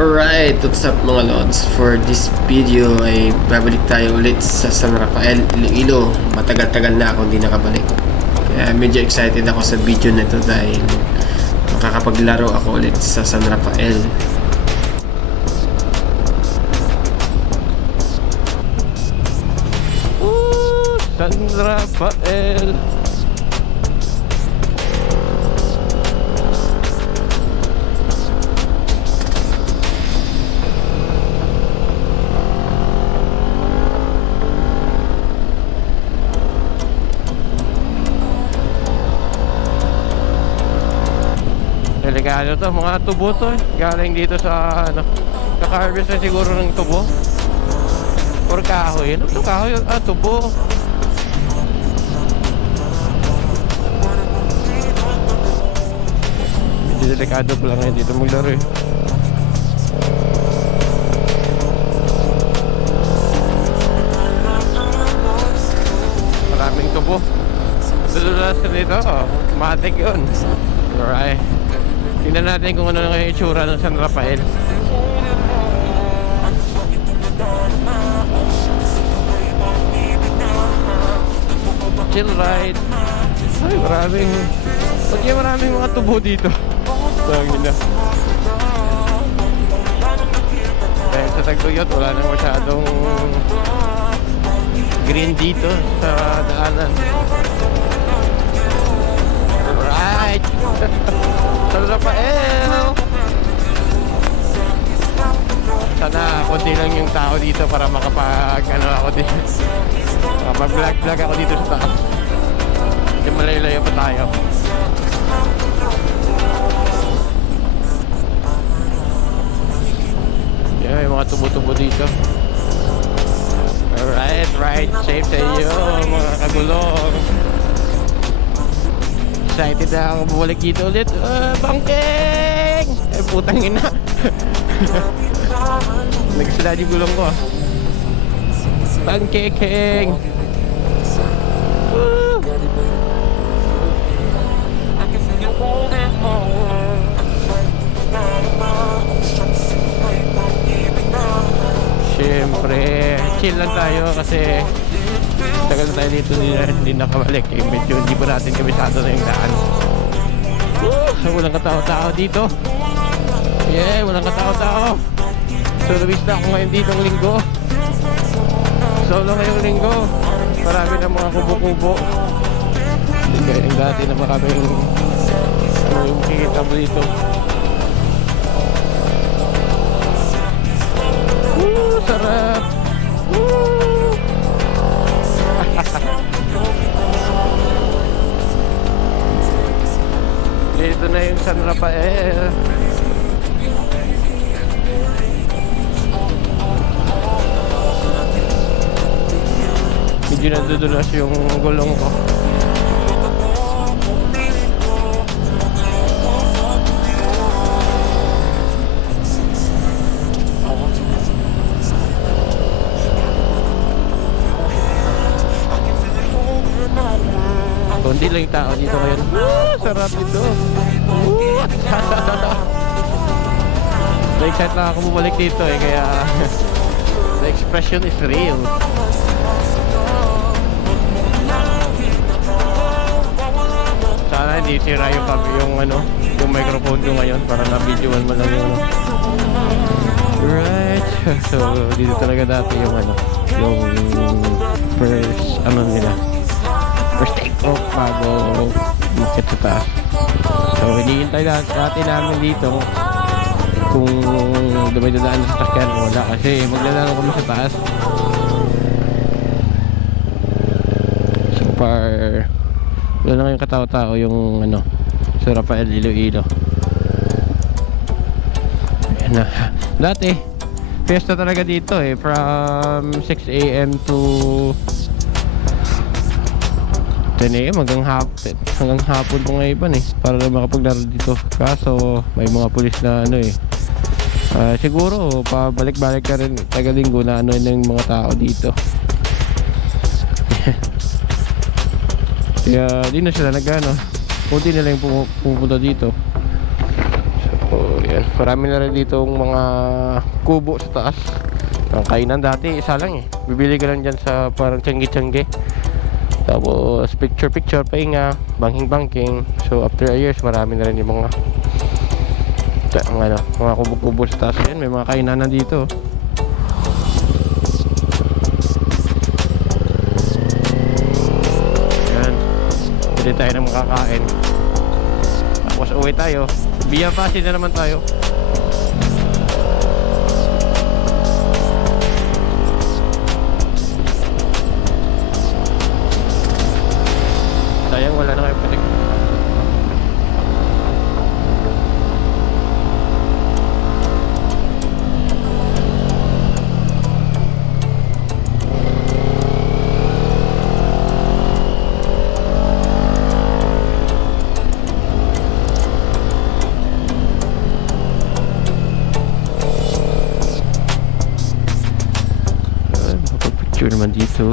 Alright, what's up mga lods? For this video ay babalik tayo ulit sa San Rafael, Iloilo. Matagal-tagal na ako hindi nakabalik. Kaya medyo excited ako sa video na ito dahil makakapaglaro ako ulit sa San Rafael. San Rafael. Delikado to, mga tubo to galing dito sa naka-harvest na siguro ng tubo or kahoy. Ano to kahoy? Tubo. Medyo delikado pa lang ngayon dito maglaro eh. Maraming tubo. Dudulasan dito, matik yun. Alright, tingnan natin kung ano na yung itsura ng San Rafael. Chill ride. Ay, maraming mga tubo dito. Tangin na. Dahil sa tagtuyot, wala nang masyadong green dito sa daanan. Alright. San Rafael. Sana konti lang yung tao dito para ako dito. Makapag-vlog ako dito sa taas. Hindi malayo-layo pa tayo. Yan, may mga tubo-tubo dito. Alright, right. Safe sa iyo mga kagulong. Excited na ako bumalik dito ulit. Bangking! Eh, putang ina. Nagsila yung gulong ko. Bangking! Siyempre, chill lang tayo kasi tagal na tayo dito, hindi nakabalik eh. Medyo hindi pa natin kabisado na yung daan. Walang katao-tao dito. Yeah, walang katao-tao. So nabis na ako ngayon dito ng linggo. Solo ngayong linggo. Marami na mga kubo-kubo. Hindi kaya yung dati na maraming yung makikita mo dito. Sarap. Dito na yung San Rafael. Medyo nadudulas yung gulong ko. Hindi lang yung tao dito ngayon. Sarap ito. Na-excite lang ako bumalik dito eh. Kaya the expression is real. Sana hindi sira yung microphone ko ngayon para na-videoan mo lang yung right. So dito talaga dati yung first take off bago makit sa taas. So hinihintay natin namin dito kung dumadaan sa sasakyan. Wala kasi maglalaro kami sa taas. So far wala na kayong katao-tao yung San Rafael, Iloilo. Ayan na. Dati fiesta talaga dito eh, from 6 AM to 10 AM hanggang hapon po nga iban eh, para makapaglaro dito. Kaso may mga pulis na siguro pabalik-balik ka rin tagalinggo na yung mga tao dito. Kaya di na sila kunti na lang pupunta dito. So Ayan, marami na rin dito mga kubo sa taas. Ang kainan dati, isa lang eh. Bibili ka lang dyan sa parang tiyanggi-tiyanggi. Tapos picture-picture, pahinga, banking-banking. So after a years, marami na rin yung mga kubo-kubo sa taas. Ayan, may mga kainan na dito. Ayan, pwede tayo na makakain. Tapos uwi tayo. Via Pasig na naman tayo. Sayang wala na kayo patik. Picture naman dito.